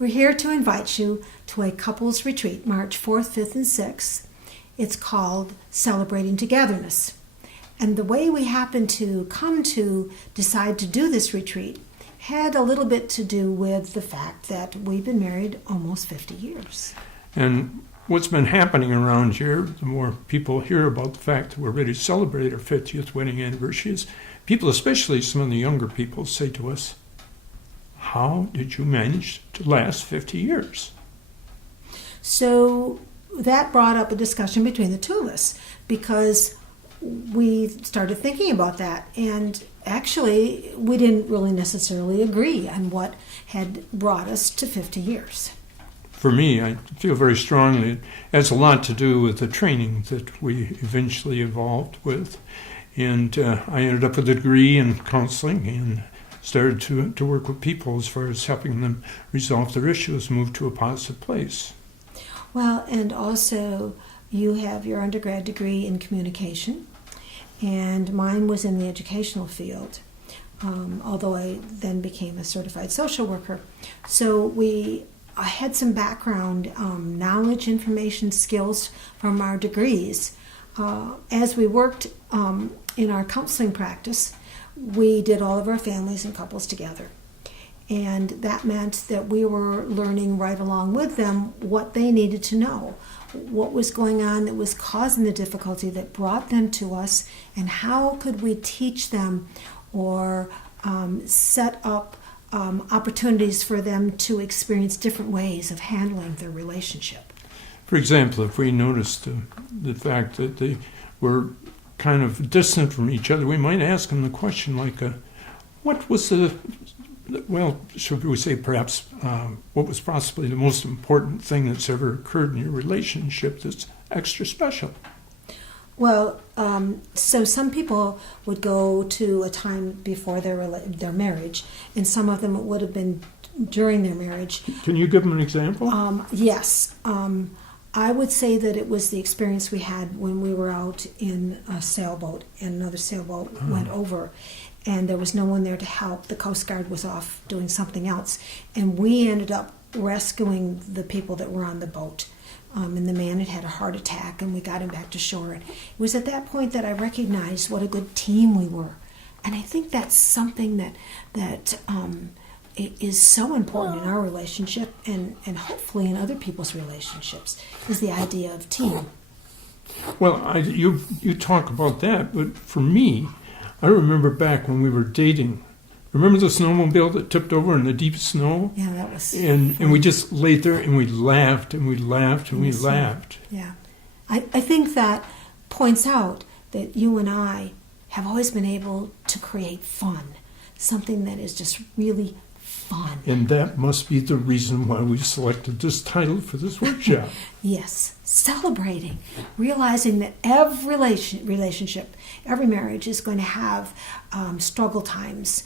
We're here to invite you to a couples retreat, March 4th, 5th, and 6th. It's called Celebrating Togetherness. And the way we happened to come to decide to do this retreat had a little bit to do with the fact that we've been married almost 50 years. And what's been happening around here, the more people hear about the fact that we're ready to celebrate our 50th wedding anniversary, is people, especially some of the younger people, say to us, how did you manage to last 50 years? So that brought up a discussion between the two of us because we started thinking about that. And actually, we didn't really necessarily agree on what had brought us to 50 years. For me, I feel very strongly it has a lot to do with the training that we eventually evolved with. And I ended up with a degree in counseling and started to work with people as far as helping them resolve their issues, move to a positive place. Well, and also you have your undergrad degree in communication, and mine was in the educational field, although I then became a certified social worker. So I had some background knowledge, information, skills from our degrees. As we worked in our counseling practice, we did all of our families and couples together. And that meant that we were learning right along with them what they needed to know, what was going on that was causing the difficulty that brought them to us, and how could we teach them or set up opportunities for them to experience different ways of handling their relationship. For example, if we noticed the fact that they were kind of distant from each other, we might ask them the question like, what was should we say perhaps what was possibly the most important thing that's ever occurred in your relationship that's extra special? Well, so some people would go to a time before their marriage, and some of them it would have been during their marriage. Can you give them an example? Yes. I would say that it was the experience we had when we were out in a sailboat, and another sailboat went over, and there was no one there to help. The Coast Guard was off doing something else, and we ended up rescuing the people that were on the boat. And the man had a heart attack, and we got him back to shore. And it was at that point that I recognized what a good team we were. And I think that's something that is so important in our relationship and hopefully in other people's relationships, is the idea of team. Well, you talk about that, but for me, I remember back when we were dating. Remember the snowmobile that tipped over in the deep snow? Yeah, that was and we just laid there and we laughed and we laughed and we laughed. Yeah. I think that points out that you and I have always been able to create fun, something that is just really fun. And that must be the reason why we selected this title for this workshop. Yes, celebrating, realizing that every relationship, every marriage is going to have struggle times,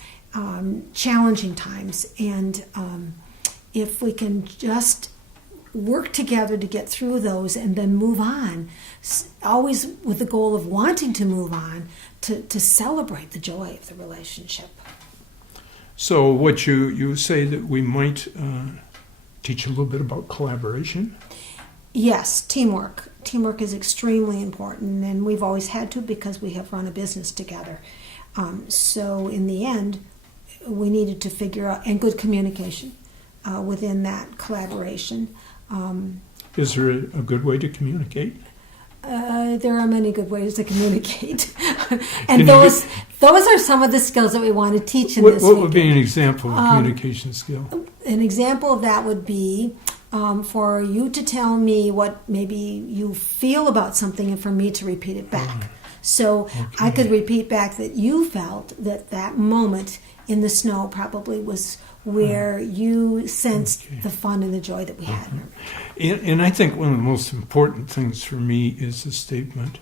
challenging times, and if we can just work together to get through those and then move on, always with the goal of wanting to move on, to celebrate the joy of the relationship. So what you say that we might teach a little bit about collaboration? Yes, teamwork. Teamwork is extremely important, and we've always had to because we have run a business together. So in the end, we needed to figure out, and good communication within that collaboration. Is there a good way to communicate? There are many good ways to communicate. And those are some of the skills that we want to teach in this What would be an example of a communication skill? An example of that would be for you to tell me what maybe you feel about something and for me to repeat it back. So I could repeat back that you felt that moment in the snow probably was where you sensed the fun and the joy that we had. And I think one of the most important things for me is the statement,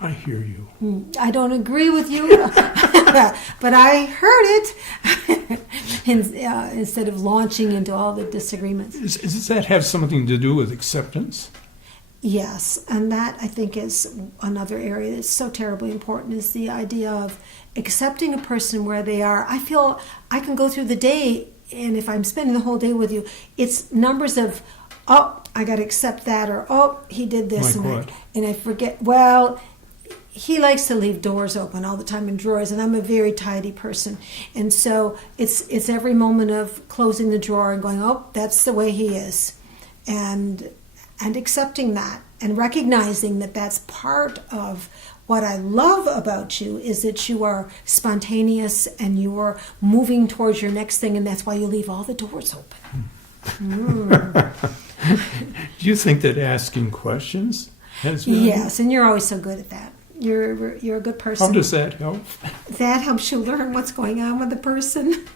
I hear you. I don't agree with you, but I heard it instead of launching into all the disagreements. Does that have something to do with acceptance? Yes, and that I think is another area that's so terribly important, is the idea of accepting a person where they are. I feel I can go through the day and if I'm spending the whole day with you, it's numbers of, oh, I got to accept that, or oh, he did this, and I forget. Well, he likes to leave doors open all the time in drawers, and I'm a very tidy person, and so it's every moment of closing the drawer and going, oh, that's the way he is, and accepting that and recognizing that that's part of what I love about you is that you are spontaneous and you are moving towards your next thing, and that's why you leave all the doors open. Do you think that asking questions has been? Yes, and you're always so good at that. You're a good person. How does that help? That helps you learn what's going on with the person.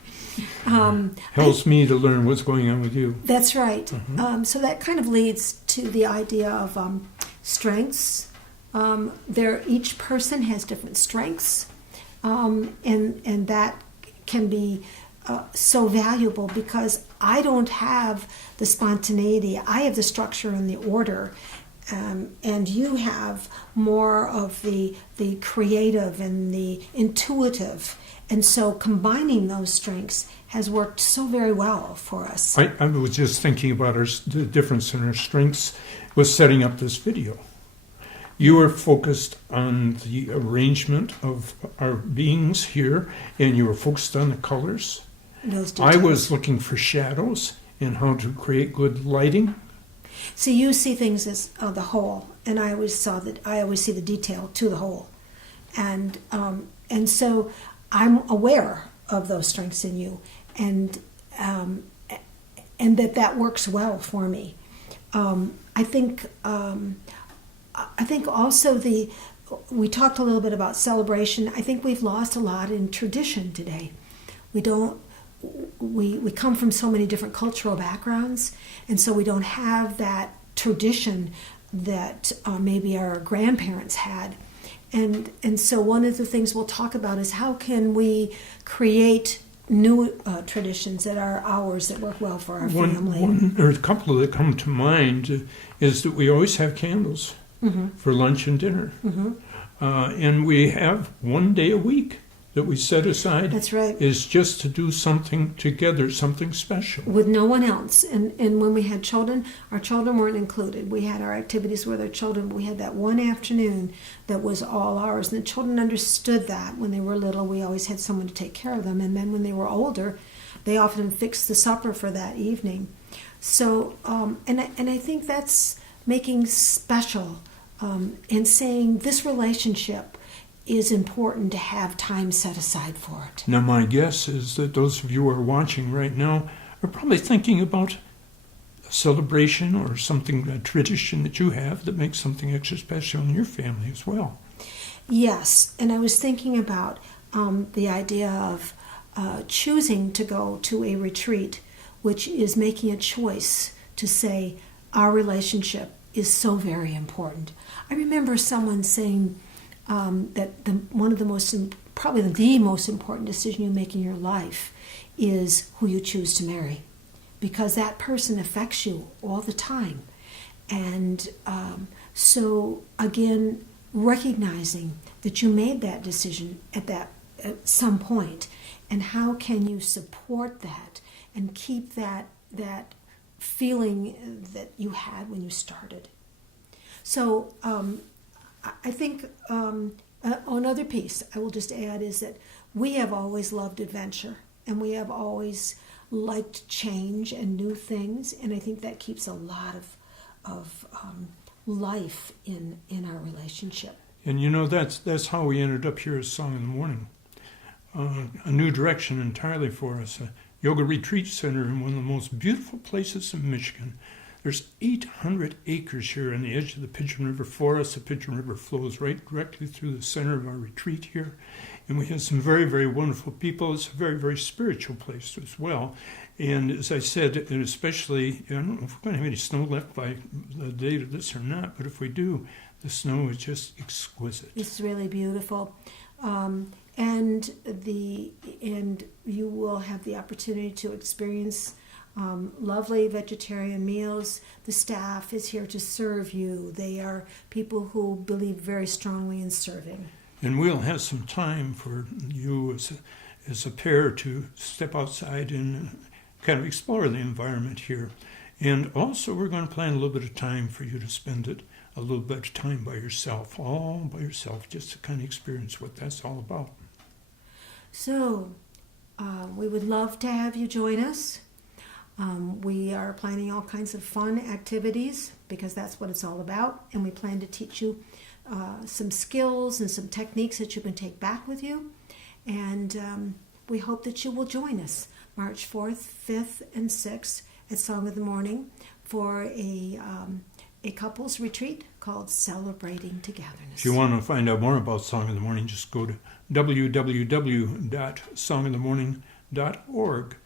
Helps me to learn what's going on with you. That's right. So that kind of leads to the idea of strengths. Each person has different strengths, and that can be so valuable because I don't have the spontaneity. I have the structure and the order, and you have more of the creative and the intuitive. And so combining those strengths has worked so very well for us. I was just thinking about the difference in our strengths was setting up this video. You were focused on the arrangement of our beings here, and you were focused on the colors. I was looking for shadows and how to create good lighting. So you see things as the whole, and I always see the detail to the whole, and so I'm aware of those strengths in you, and that works well for me. I think also we talked a little bit about celebration. I think we've lost a lot in tradition today. We come from so many different cultural backgrounds, and so we don't have that tradition that maybe our grandparents had. And so one of the things we'll talk about is how can we create new traditions that are ours that work well for our family. One or a couple that come to mind is that we always have candles for lunch and dinner. And we have one day a week that we set aside. That's right. Is just to do something together, something special. With no one else. And when we had children, our children weren't included. We had our activities with our children, but we had that one afternoon that was all ours. And the children understood that when they were little. We always had someone to take care of them. And then when they were older, they often fixed the supper for that evening. So, and I think that's making special and saying this relationship is important to have time set aside for it. Now, my guess is that those of you who are watching right now are probably thinking about a celebration or something, a tradition that you have that makes something extra special in your family as well. Yes, and I was thinking about the idea of choosing to go to a retreat, which is making a choice to say our relationship is so very important. I remember someone saying that one of the most, probably the most important decision you make in your life is who you choose to marry, because that person affects you all the time. And so again, recognizing that you made that decision at some point, and how can you support that and keep that feeling that you had when you started. So I think another piece I will just add is that we have always loved adventure, and we have always liked change and new things, and I think that keeps a lot of life in our relationship. And you know, that's how we ended up here as Song in the Morning. A new direction entirely for us. A yoga retreat center in one of the most beautiful places in Michigan. There's 800 acres here on the edge of the Pigeon River forest. The Pigeon River flows right directly through the center of our retreat here. And we have some very, very wonderful people. It's a very, very spiritual place as well. And as I said, and especially, I don't know if we're going to have any snow left by the date of this or not, but if we do, the snow is just exquisite. It's really beautiful. And you will have the opportunity to experience lovely vegetarian meals. The staff is here to serve you. They are people who believe very strongly in serving. And we'll have some time for you as a pair to step outside and kind of explore the environment here. And also we're going to plan a little bit of time for you to spend it, a little bit of time by yourself, all by yourself, just to kind of experience what that's all about. So, we would love to have you join us. We are planning all kinds of fun activities because that's what it's all about. And we plan to teach you some skills and some techniques that you can take back with you. And we hope that you will join us March 4th, 5th, and 6th at Song of the Morning for a couples retreat called Celebrating Togetherness. If you want to find out more about Song of the Morning, just go to www.songofthemorning.org.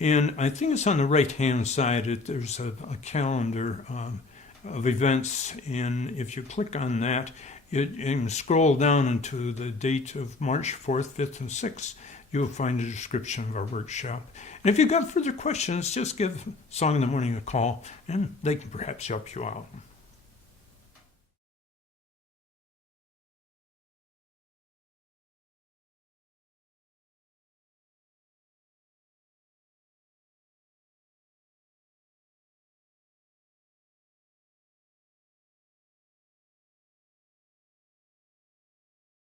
And I think it's on the right-hand side. There's a calendar of events, and if you click on that, you can scroll down into the date of March 4th, 5th, and 6th. You'll find a description of our workshop. And if you've got further questions, just give Song in the Morning a call, and they can perhaps help you out.